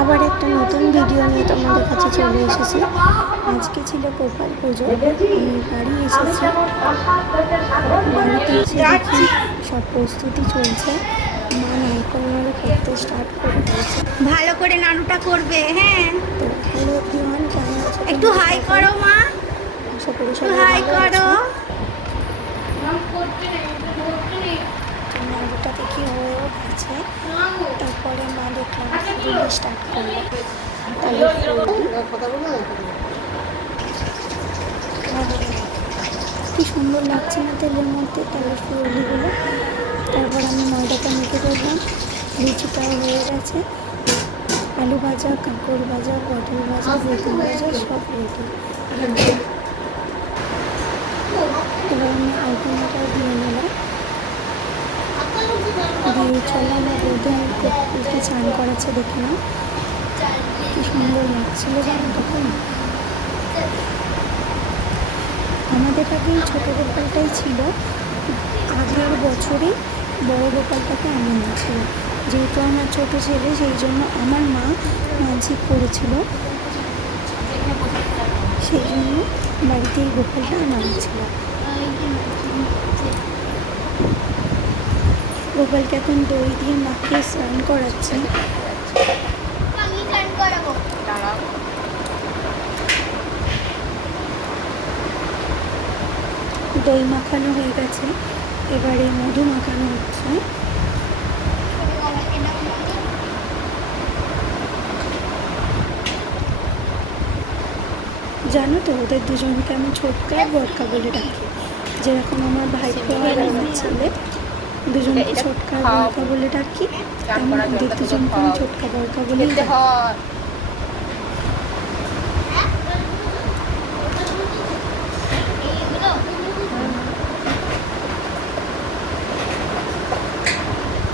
আবার একটা নতুন ভিডিও নিয়ে তোমাদের কাছে চলে এসেছি। আজকে ছিল গোপাল পুজো, আমি বাড়ি এসেছি। বাড়িতে এসে দেখি সব প্রস্তুতি চলছে, মা নারকেল নাড়ু করতে স্টার্ট করে দিয়েছে। ভালো করে নাড়ুটা করবে। হ্যাঁ, তো হ্যালো এভরিওয়ান, কেমন আছো? একটু হাই করো মা, আশা করি একটু সবাই হাই ভালো আছো। করো। নাড়ুটাতে কি হয়েও গেছে, তারপরে মা দেখলাম ফুলগুলো স্টার্ট করলো। তাহলে কি সুন্দর লাগছে না তেলের মধ্যে তালের ফুলগুলো। তারপর আমি ময়দাটা মেখে ফেললাম, লুচিটাও হয়ে গেছে। আলু ভাজা, কাঁকড় ভাজা, পটল ভাজা, বেগুন ভাজা সব রেডি। এবার আমি আলপনাটা দিয়ে নিলাম, দিয়ে চলো আমার বৌদি আমাকে চান করাচ্ছে, দেখে নাও কি সুন্দর লাগছিল জানো তখন। আমাদের আগে এই ছোটো গোপালটাই ছিল, আগের বছরে বড় গোপালটাকে আনা হয়েছিল। যেহেতু আমার ছোটো ছেলে, সেই জন্য আমার মা মানসিক করেছিল, সেই জন্য বাড়িতে এই গোপালটা আনা হয়েছিল। গোপালকে এখন দই দিয়ে মাখিয়ে স্নান করাচ্ছে। দই মাখানো হয়ে গেছে, এবারে মধু মাখানো হচ্ছে। জানো তো, ওদের দুজনকে আমি ছোটকা আর বড়কা বলে ডাকি। যেরকম আমার ভাইপো আর আমার ছেলে দুজনকে ছোটকা আর বড়কা বলে ডাকি, তেমন ওদের দুজনকে আমি ছোটকা বড়কা বলেই ডাকি।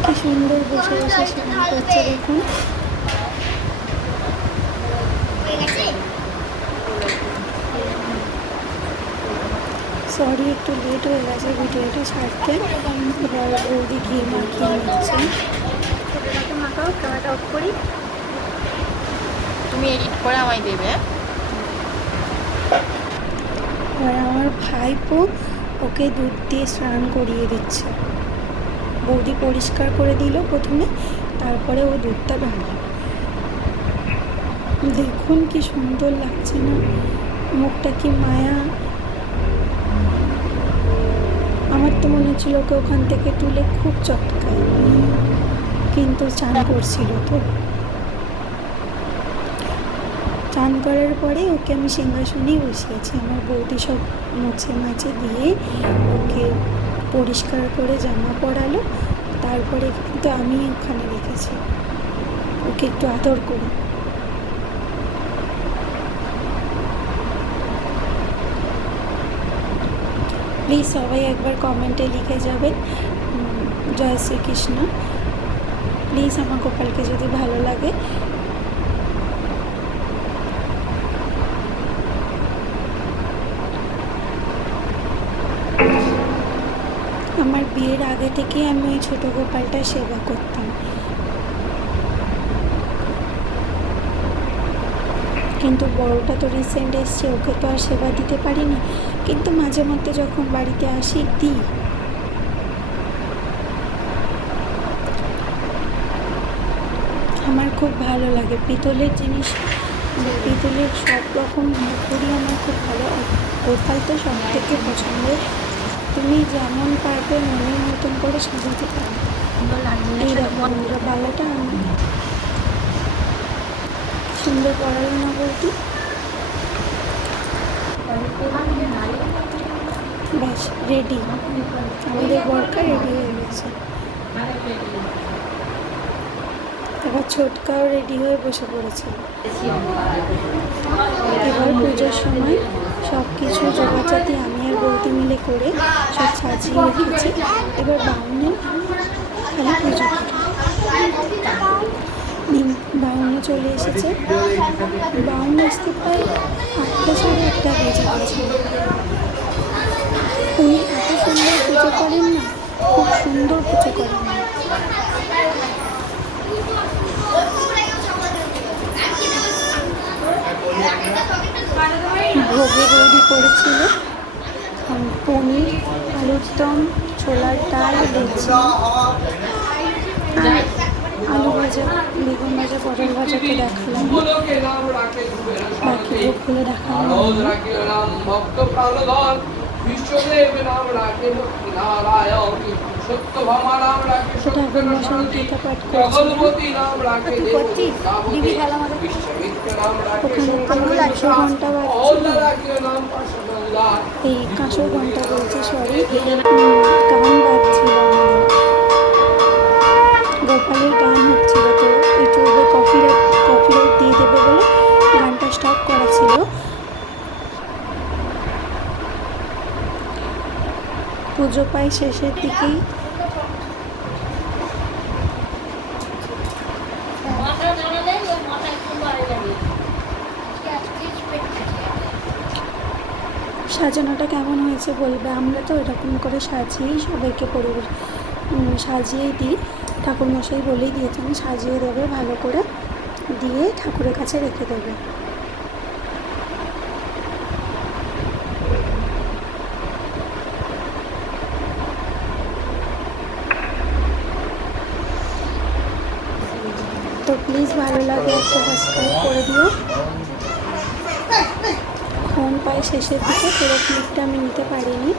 কি সুন্দর বসে বসে স্নান করছে দেখুন। সরি, একটু লেট হয়ে গেছে ভিডিওটা ছাড়তে। এবার বৌদি ঘি মাখিয়ে নিচ্ছে। মাখাও, ক্যামেরাটা অফ করি, তুমি এডিট করে আমায় দেবে। এবার আমার ভাইপো ওকে দুধ দিয়ে স্নান করিয়ে দিচ্ছে। বৌদি পরিষ্কার করে দিল প্রথমে, তারপরে ও দুধটা ঢালল। দেখুন কি সুন্দর লাগছে না, মুখটা কি মায়া। আমার তো মনে হচ্ছিল ওকে ওখান থেকে তুলে খুব চটকায়, কিন্তু চান করছিল তো। চান করার পরে ওকে আমি সিংহাসনেই বসিয়েছি। আমার বৌদি সব মুছে মাছে দিয়ে ওকে পরিষ্কার করে জামা পরালো, তারপরে কিন্তু আমি ওখানে রেখেছি ওকে একটু আদর করে। প্লিজ সবাই একবার কমেন্টে লিখে যাবেন জয় শ্রীকৃষ্ণ। প্লিজ আমার গোপালকে যদি ভালো লাগে আমার বিয়ের আগে থেকেই আমি ওই ছোটো গোপালটার সেবা করতাম, কিন্তু বড়টা তো রিসেন্ট এসছে, ওকে তো আর সেবা দিতে পারি না, কিন্তু মাঝে মধ্যে যখন বাড়িতে আসি দিই। আমার খুব ভালো লাগে পিতলের জিনিস, পিতলের সব রকম মুখুরি আমার খুব ভালো। গোপাল তো সব থেকে পছন্দের। তুমি যেমন পারবে মনের মতন করে সাজাতে পারবে। এই দেখো বন্ধুরা, বালাটা আমি সুন্দর পড়ালো না বলতে। ব্যাস রেডি, আমাদের বরকা রেডি হয়ে গেছে। এবার ছোটকাও রেডি হয়ে বসে পড়েছে। এবার পুজোর সময় সব কিছু জোগাড়জাতি আমি আর বৌদি মিলে করে সব সাজিয়ে রেখেছি। এবার বাউনে খালি পুজো করে। বাউনে চলে এসেছে, বাউন আসতে প্রায় 8টা সাড়ে 8টা বেজে গেছে। উনি এত সুন্দর পুজো করেন না, খুব সুন্দর পুজো করেন। ভোগে বৌদি করেছিল পনির, আলুর দম, ছোলার ডাল, লুচি আর আলু ভাজা, বেগুন ভাজা, পটল ভাজা তো দেখালাম, বাকি ভোগগুলো দেখালাম। ঠাকুর মশাই টিকা পাঠ করছিলেন। তুই করছিস দিবি খেলা আমাদের ওখানে আঙুল আছে। কাঁসর ঘন্টা বাজছিল, এই কাঁসর ঘন্টা বলছি সরি, গান বাজছিল আমাদের, গোপালের গান হচ্ছিল। তো ইউটিউবে কপিরাইট দিয়ে দেবে বলে গানটা স্টপ করা ছিল। পুজো পাই শেষের দিকেই। সাজানোটা কেমন হয়েছে বলবে। আমরা তো এরকম করে সাজিয়েই সবাইকে সাজিয়েই দিই। ঠাকুরমশাই বলেই দিয়েছেন সাজিয়ে দেবে ভালো করে, দিয়ে ঠাকুরের কাছে রেখে দেবে। তো প্লিজ ভালো লাগে একটা সাবস্ক্রাইব করে দিও। ফোন পাই শেষের দিকে, পুরো ক্লিপটা আমি নিতে পারিনি।